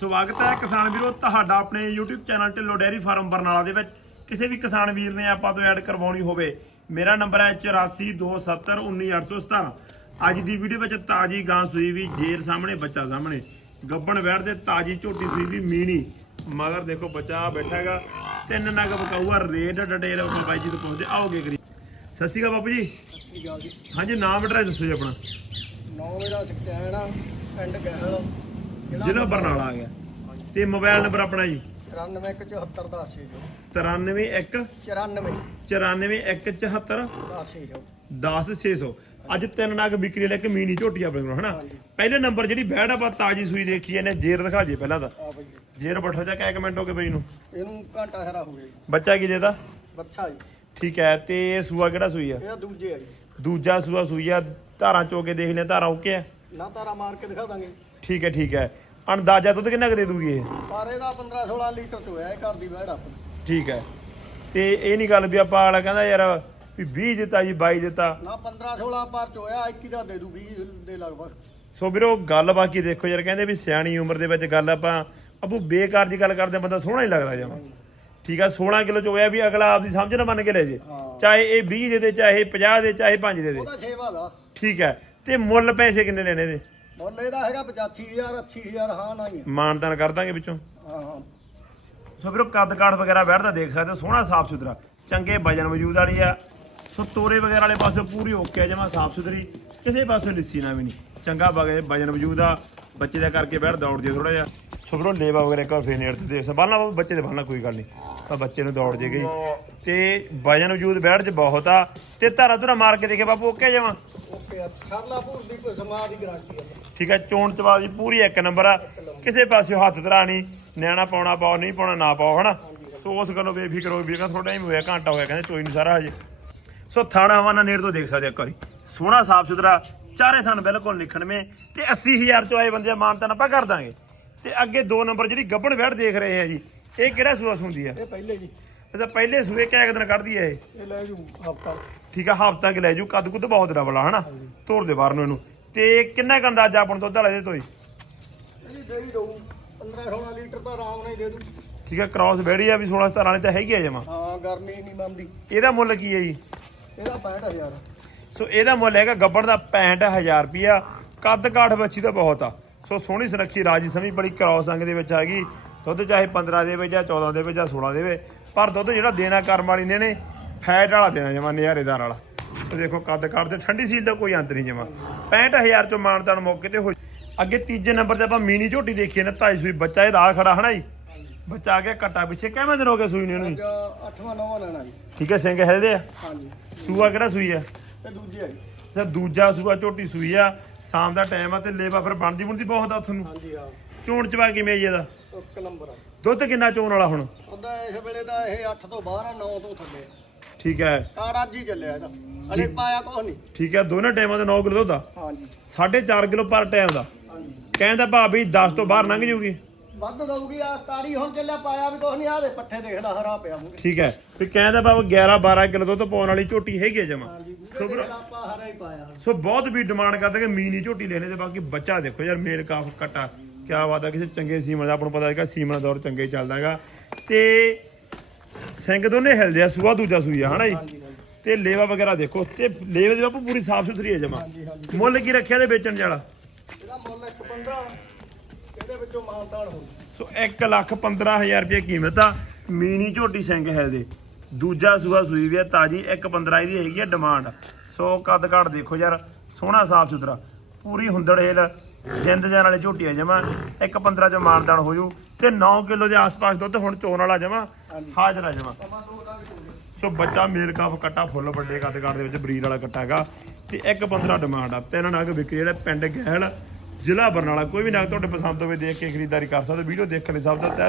ਸਵਾਗਤ ਹੈ ਕਿਸਾਨ ਵੀਰੋ ਤੁਹਾਡਾ ਆਪਣੇ YouTube channel Dhillon dairy farm Barnala ਦੇ ਵਿੱਚ। ਕਿਸੇ ਵੀ ਕਿਸਾਨ ਵੀਰ ਨੇ ਆਪਾਂ ਤੋਂ ਐਡ ਕਰਵਾਉਣੀ ਹੋਵੇ ਮੇਰਾ ਨੰਬਰ ਹੈ 8427191817 ਅੱਜ ਦੀ ਵੀਡੀਓ ਵਿੱਚ ਤਾਜੀ ਗਾਂ ਸੂਈ ਵੀ ਜੇਰ ਸਾਹਮਣੇ ਬੱਚਾ ਸਾਹਮਣੇ। ਗੱਬਣ ਵੈੜ ਦੇ ਤਾਜੀ ਝੋਟੀ ਸੂਈ ਵੀ ਮੀਣੀ। ਮਗਰ ਦੇਖੋ ਬੱਚਾ ਬੈਠਾ ਹੈਗਾ ਤਿੰਨ ਨਗ ਬਕਾਊਆ ਰੇਡ ਡਟੇਲ ਉਹ ਬਾਈ ਜੀ ਤੋਂ ਪੁੱਛਦੇ ਆਓਗੇ ਕਰੀ ਸਤਿ ਸ਼੍ਰੀ ਅਕਾਲ ਬਾਪੂ ਜੀ। ਸਤਿ ਸ਼੍ਰੀ ਅਕਾਲ ਜੀ। ਹਾਂਜੀ ਨਾਮ ਐਡਰੈਸ ਦੱਸੋ ਜੀ ਆਪਣਾ। ਨੌ ਮੇਰਾ ਸਕਚੈਨ ਆ ਪਿੰਡ ਗਹਿਲ। ਜ਼ਿਲ੍ਹਾ ਬਰਨਾਲਾ ਆ ਗਿਆ। ਤੇ ਮੋਬਾਈਲ ਨੰਬਰ ਆਪਣਾ ਜੀ? 9174 ਦਾ 80 ਜੋ। 931 94 94174 80 ਜੋ। 10600 ਅੱਜ ਤਿੰਨ ਨਗ ਵਿਕਰੀ ਲੈ ਕੇ ਮੀਨੀ ਝੋਟੀ ਆਪਣੇ ਕੋਲ ਹਨਾ। ਪਹਿਲੇ ਨੰਬਰ ਜਿਹੜੀ ਬੈੜ ਆਪਾਂ ਤਾਜੀ ਸੂਈ ਦੇਖੀ ਇਹਨੇ ਜੇਰ ਦਿਖਾ ਜੇ ਪਹਿਲਾਂ ਤਾਂ। ਜੇਰ ਬੱਠਾ ਜਾ ਕਿਆ ਕਮੈਂਟ ਹੋ ਗਏ ਬਈ ਨੂੰ। ਇਹਨੂੰ ਘੰਟਾ ਹਰਾ ਹੋ ਗਿਆ ਜੀ। ਬੱਚਾ ਕੀ ਦੇਦਾ? ਬੱਚਾ ਜੀ। ਠੀਕ ਹੈ ਤੇ ਸੂਆ ਕਿਹੜਾ ਸੂਈ ਆ? ਇਹ ਦੂਜੇ ਆ ਜੀ। ਦੂਜਾ ਸੂਆ ਸੂਈ ਆ ਧਾਰਾਂ ਚੋ ਕੇ ਦੇਖ ਲਿਆ ਧਾਰਾਂ ਓਕੇ ਆ? ਨਾ ਤਾਰਾ ਮਾਰ ਕੇ ਦਿਖਾ ਦਾਂਗੇ। ਠੀਕ ਹੈ ਠੀਕ ਹੈ। ਅੰਦਾਜ਼ਾ ਦੁੱਧ ਕਿੰਨਾ ਕੁ ਦੇ ਦੂਗੀ ਇਹ? ਪਰ ਇਹਦਾ 15 16 ਲੀਟਰ ਚ ਹੋਇਆ ਇਹ ਘਰ ਦੀ ਵਹਿੜ ਆਪਣੀ। ਠੀਕ ਹੈ। ਤੇ ਇਹ ਨਹੀਂ ਗੱਲ ਵੀ ਆਪਾਂ ਵਾਲਾ ਕਹਿੰਦਾ ਯਾਰ ਵੀ 20 ਦਿੱਤਾ ਜੀ 22 ਦਿੱਤਾ। ਨਾ 15 16 ਪਰ ਚ ਹੋਇਆ 21 ਦਾ ਦੇ ਦੂ 20 ਦੇ ਲਗਭਗ। ਸੋ ਵੀਰੋ ਗੱਲ ਬਾਕੀ ਦੇਖੋ ਯਾਰ ਕਹਿੰਦੇ ਵੀ ਸਿਆਣੀ ਉਮਰ ਦੇ ਵਿੱਚ ਗੱਲ ਆਪਾਂ ਆਪੂ ਬੇਕਾਰ ਦੀ ਗੱਲ ਕਰਦੇ ਹਾਂ, ਬੰਦਾ ਸੋਹਣਾ ਹੀ ਲੱਗਦਾ ਜਮਾ। ਠੀਕ ਆ 16 ਕਿਲੋ ਚ ਹੋਇਆ ਵੀ ਅਗਲਾ ਆਪਦੀ ਸਮਝ ਨਾ ਮੰਨ ਕੇ ਲੈ ਜੇ। ਹਾਂ। ਚਾਹੇ ਇਹ 20 ਦੇ ਦੇ ਚਾਹੇ 50 ਦੇ ਚਾਹੇ 5 ਦੇ ਦੇ। ਉਹਦਾ ਸੇਵਾ ਦਾ। ਠੀਕ ਹੈ। ਤੇ ਮੁੱਲ ਪੈਸੇ ਕਿੰਨੇ ਲੈਣੇ ਦੇ ਮੁੱਲ ਇਹਦਾ ਹੈਗਾ 85000 80000 ਹਾਂ ਨਾ ਹੀ। ਆ। ਮਾਨਤਾਨ ਕਰ ਦਾਂਗੇ ਵਿੱਚੋਂ। ਹਾਂ ਹਾਂ। ਸੋ ਵੀਰੋ ਕੱਦ ਕਾਠ ਵਗੈਰਾ ਬੈਠਦਾ ਦੇਖ ਸਕਦੇ ਹੋ ਸੋਹਣਾ ਸਾਫ਼ ਸੁਥਰਾ। ਚੰਗੇ ਵਜਨ ਵਜੂਦ ਵਾਲੀ ਆ। ਸੋ ਤੋਰੇ ਵਗੈਰਾ ਵਾਲੇ ਪਾਸੇ ਪੂਰੀ ਓਕੇ ਆ ਜਮਾ ਸਾਫ਼ ਸੁਥਰੀ। ਕਿਸੇ ਪਾਸੇ ਲਿੱਸੀ ਨਾ ਵੀ ਨਹੀਂ। ਚੰਗਾ ਵਗੇ ਵਜਨ ਵਜੂਦ ਆ। ਬੱਚੇ ਦਾ ਕਰਕੇ ਬੈਠ ਦੌੜ ਜੇ ਥੋੜਾ ਜਿਹਾ। ਸੋ ਵੀਰੋ ਲੇਵਾ ਵਗੈਰਾ ਇੱਕ ਵਾਰ ਫੇਰ ਨੇੜ ਤੇ ਦੇਖ ਸਕਦੇ ਬਾਲਣਾ ਬੱਚੇ ਦੇ ਬਾਲਣਾ ਕੋਈ ਗੱਲ ਨਹੀਂ। ਤਾਂ ਬੱਚੇ ਨੂੰ ਦੌੜ ਜੇ ਗਈ। ਤੇ ਵਜਨ ਵਜੂਦ ਬੈਠ ਚ ਬਹੁਤ ਆ। ਤੇ ਧਾਰਾ ਧੁਰਾ ਮਾਰ ਕੇ ਦੇਖੇ ਬਾਪੂ ਓਕੇ ਜਮਾ। ਓਕੇ ਦੀ ਦੀ ਗਾਰੰਟੀ ਠੀਕ ਹੈ ਚੋਣ ਚਵਾ ਦੀ ਪੂਰੀ ਇੱਕ ਨੰਬਰ ਆ। ਕਿਸੇ ਪਾਸਿਓ ਹੱਥ ਧਰਾ ਨਹੀਂ ਨਿਆਣਾ ਪਾਉਣਾ ਪਾਓ ਨਹੀਂ ਪਾਉਣਾ ਨਾ ਪਾਓ ਹਨਾ? ਸੋ ਉਸ ਗੱਲੋਂ ਬੇਫਿਕਰ ਹੋ ਵੀਰਗਾ ਥੋੜਾ ਟਾਈਮ ਹੋਇਆ ਘੰਟਾ ਹੋਇਆ ਕਹਿੰਦੇ ਚੋਈ ਨਹੀਂ ਸਾਰਾ ਹਜੇ। ਸੋ ਥਾਣਾ ਹਵਾਨਾ ਨੇੜ ਤੋਂ ਦੇਖ ਸਕਦੇ ਇੱਕ ਵਾਰੀ। ਸੋਹਣਾ ਸਾਫ਼ ਸੁਥਰਾ ਚਾਰੇ ਥਣ ਬਿਲਕੁਲ ਨਿਖਣਵੇਂ ਤੇ 80000 ਚੋਂ ਆਏ ਬੰਦੇ ਮਾਨਤਾਨ ਆਪਾਂ ਕਰ ਦਾਂਗੇ। ਤੇ ਅੱਗੇ ਦੋ ਨੰਬਰ ਜਿਹੜੀ ਗੱਬਣ ਵੈੜ ਦੇਖ ਰਹੇ ਆ ਜੀ ਇਹ ਕਿਹੜਾ ਸੂਆ ਸੁੰਦੀ ਆ? ਇਹ ਪਹਿਲੇ ਜੀ। ਅੱਛਾ ਪਹਿਲੇ ਸੂਏ ਇੱਕ ਦਿਨ ਕੱਢਦੀ ਆ ਇਹ? ਇਹ ਲੈ ਜੂ ਹਫਤਾ। ਠੀਕ ਆ ਹਫ਼ਤਾ ਕਿ ਲੈ ਜੂ? ਕੱਦ ਕੁੱਦ ਬਹੁਤ ਡਬਲ ਆ ਹਨਾ? ਤੋੜ ਦੇ ਬਾਹਰ ਨੂੰ ਇਹਨੂੰ। ਤੇ ਕਿੰਨਾ ਕੁ ਅੰਦਾਜ਼ਾ ਆਪਣ ਦੁੱਧ ਵਾਲੇ ਦੇ ਤੋਈ ਇਹਦੀ ਦੇ ਹੀ ਦਊ। 15 16 ਲੀਟਰ ਤਾਂ ਆਰਾਮ ਨਾਲ ਹੀ ਦੇ ਦੂ ਠੀਕ ਹੈ ਕ੍ਰਾਸ ਬੈੜੀ ਆ ਵੀ 16 17 ਵਾਲੀ ਤਾਂ ਹੈਗੀ ਆ ਜਮਾ। ਹਾਂ ਗਰਮੀ ਨਹੀਂ ਮੰਨਦੀ ਇਹਦਾ ਮੁੱਲ ਕੀ ਹੈ ਜੀ? ਇਹਦਾ 65000 ਸੋ ਇਹਦਾ ਮੁੱਲ ਹੈਗਾ ਗੱਬੜ ਦਾ 65000 ਰੁਪਿਆ ਕੱਦ ਕਾਠ ਬੱਚੀ ਦਾ ਬਹੁਤ ਆ। ਸੋ ਸੋਹਣੀ ਸੁਨੱਖੀ ਰਾਜੀ ਸਮੀ ਬੜੀ ਕ੍ਰਾਸ ਅੰਗ ਦੇ ਵਿੱਚ ਹੈਗੀ ਦੁੱਧ ਚਾਹੇ 15 ਦੇਵੇ ਜਾਂ 14 ਦੇਵੇ ਜਾਂ 16 ਦੇਵੇ ਪਰ ਦੁੱਧ ਜਿਹੜਾ ਦੇਣਾ ਕਰਮ ਵਾਲੀ ਨੇ ਨੇ ਫੈਟ ਵਾਲਾ ਦੇਣਾ ਜਮਾ ਨਜ਼ਾਰੇਦਾਰ ਵਾਲਾ। ਸੋ ਦੇਖੋ ਕੱਦ ਕਾਠ ਤੇ ਠੰਡੀ ਸੀਲ ਦਾ ਕੋਈ ਅੰਤ ਨਹੀਂ ਜਮਾ। 65000 ਚੋਂ ਮਾਨਤਾਨ ਮੌਕੇ ਤੇ ਹੋ ਅੱਗੇ ਤੀਜੇ ਨੰਬਰ ਤੇ ਆਪਾਂ ਮੀਨੀ ਝੋਟੀ ਦੇਖੀਏ ਨਾ ਢਾਈ ਸੂਈ ਬੱਚਾ ਇਹ ਰਾਹ ਖੜਾ ਹਨਾ ਜੀ? ਬੱਚਾ ਆ ਗਿਆ ਕੱਟਾ ਪਿੱਛੇ ਕਿਵੇਂ ਦਿਨ ਹੋ ਗਏ ਸੂਈ ਨੂੰ ਇਹਨੂੰ ਅੱਜ ਜੀ? 8ਵਾਂ 9ਵਾਂ ਲੈਣਾ ਜੀ। ਠੀਕ ਹੈ ਸਿੰਘ ਹੈਦੇ ਆ? ਹਾਂਜੀ। ਸੂਆ ਕਿਹੜਾ ਸੂਈ ਆ? ਤੇ ਦੂਜੀ ਆ ਜੀ। ਤੇ ਦੂਜਾ ਸੂਆ ਝੋਟੀ ਸੂਈ ਆ। ਸ਼ਾਮ ਦਾ ਟਾਈਮ ਆ ਤੇ ਲੇਵਾ ਫਿਰ ਬਣਦੀ ਬਣਦੀ ਬਹੁਤ ਆ ਤੁਹਾਨੂੰ ਹਾਂਜੀ ਹਾਂ। ਚੋਣ ਚਵਾ ਕਿਵੇਂ ਜੀ ਇਹਦਾ? ਇੱਕ ਨੰਬਰ ਆ। ਦੁੱਧ ਕਿੰਨਾ ਚੋਣ ਵਾਲਾ ਹੁਣ? ਉਹਦਾ ਇਸ ਵੇਲੇ ਦਾ ਇਹ 8 ਤੋਂ ਬਾਹਰ ਆ 9 ਤੋਂ ਥੱਲੇ। ਠੀਕ ਹੈ। ਕਾੜ ਹੀ ਚੱਲਿਆ ਇਹਦਾ। ਹਲੇ ਪਾਇਆ ਕੁਛ ਨਹੀਂ। ਠੀਕ ਹੈ ਦੋਨੇ ਟਾਈਮਾਂ ਦੇ 9 ਕਿਲੋ ਦੁੱਧ ਹਾਂਜੀ। 4.5 ਕਿਲੋ ਪਰ ਟਾਈਮ ਦਾ। ਕਹਿੰਦਾ ਭਾਬੀ 10 ਤੋਂ ਬਾਹਰ ਲੰਘ ਜੂਗੀ। ਵੱਧ ਦਊਗੀ ਆ ਤਾੜੀ ਹੁਣ ਚੱਲਿਆ ਪਾਇਆ ਵੀ ਕੁਛ ਨਹੀਂ ਆ ਦੇ ਪੱਠੇ ਦੇਖ ਲੈ ਹਰਾ ਪਿਆ ਮੂੰਹ। ਠੀਕ ਹੈ ਵੀ ਕਹਿੰਦਾ ਬਾਬਾ 11 12 ਕਿਲੋ ਦੁੱਧ ਪਾਉਣ ਵਾਲੀ ਝੋਟੀ ਹੈਗੀ ਜਮਾ। ਹਾਂਜੀ ਮੂੰਹ ਆਪਾਂ ਹਰਾ ਹੀ ਪਾਇਆ। ਸੋ ਬਹੁਤ ਵੀ ਡਿਮਾਂਡ ਕਰਦੇ ਕਿ ਮੀਨੀ ਝੋਟੀ ਲੈਣੇ ਤੇ ਬਾਕੀ ਬੱਚਾ ਦੇਖੋ ਯਾਰ ਮੇਲ ਕਾਫ ਕਟਾ। ਕਿਆ ਆ ਕਿਸੇ ਚੰਗੇ ਸੀਮਨ ਦਾ ਆਪਾਂ ਨੂੰ ਪਤਾ ਹੈਗਾ ਸੀਮਨ ਦਾ ਦੌਰ ਚੰਗੇ ਚੱਲਦਾ ਹੈਗਾ। ਤੇ ਸਿੰਘ ਦੋਨੇ ਹਿਲਦੇ ਆ ਸੂਆ ਦੂਜਾ ਸੂਈ ਆ ਹਨਾ ਜੀ? ਤੇ ਲੇਵਾ ਵਗੈਰਾ ਦੇਖੋ ਤੇ ਲੇਵੇ ਦੀ ਬਾਪੂ ਪੂਰੀ ਸਾਫ਼ ਸੁਥਰੀ ਹੈ ਜਮਾ। ਮੁੱਲ ਕੀ ਰੱਖਿਆ ਤੇ ਵੇਚਣ ਵਾਲਾ? ਇਹਦਾ ਮੁੱਲ 115 ਇਹਦੇ ਵਿੱਚੋਂ ਮਾਨਤਾਨ ਹੋ ਸੋ 1 ਲੱਖ 15000 ਰੁਪਏ ਕੀਮਤ ਆ ਮੀਨੀ ਝੋਟੀ ਸਿੰਘ ਹੈ ਦੇ ਦੂਜਾ ਸੂਆ ਸੂਈ ਵੀ ਆ ਤਾਜੀ 1.15 ਦੀ ਹੈਗੀ ਆ ਡਿਮਾਂਡ ਸੋ ਕੱਦ ਕਾਠ ਦੇਖੋ ਯਾਰ ਸੋਹਣਾ ਸਾਫ਼ ਸੁਥਰਾ। ਪੂਰੀ ਹੁੰਦੜ ਹਿਲ ਜਿੰਦ ਜਾਨ ਵਾਲੀ ਝੋਟੀ ਆ ਜਮਾ। 1.15 ਚ ਮਾਨਦਾਨ ਹੋ ਜੂ। ਤੇ 9 ਕਿਲੋ ਦੇ ਆਸ-ਪਾਸ ਦੁੱਧ ਹੁਣ ਚੋਣ ਵਾਲਾ ਜਮਾ ਹਾਂਜੀ। ਹਾਜ਼ਰ ਆ ਜਮਾ। ਤੋਂ ਸੋ ਬੱਚਾ ਮੇਲ ਕਾਫ ਕੱਟਾ ਫੁੱਲ ਵੱਡੇ ਕੱਦ ਕਾਠ ਦੇ ਵਿੱਚ ਬਰੀਡ ਵਾਲਾ ਕੱਟਾ ਹੈਗਾ। ਤੇ 1.15 ਡਿਮਾਂਡ ਆ ਤਿੰਨ ਨਗ ਵਿਕ ਜਿਹੜੇ ਪਿੰਡ ਗਹਿਲ ਜ਼ਿਲ੍ਹਾ ਬਰਨਾਲਾ ਕੋਈ ਵੀ ਨਗ ਤੁਹਾਡੇ ਪਸੰਦ ਹੋਵੇ ਦੇਖ ਕੇ ਖਰੀਦਦਾਰੀ ਕਰ ਸਕਦੇ ਵੀਡੀਓ ਦੇਖਣ ਲਈ ਸਭ ਦਾ ਤਹਿ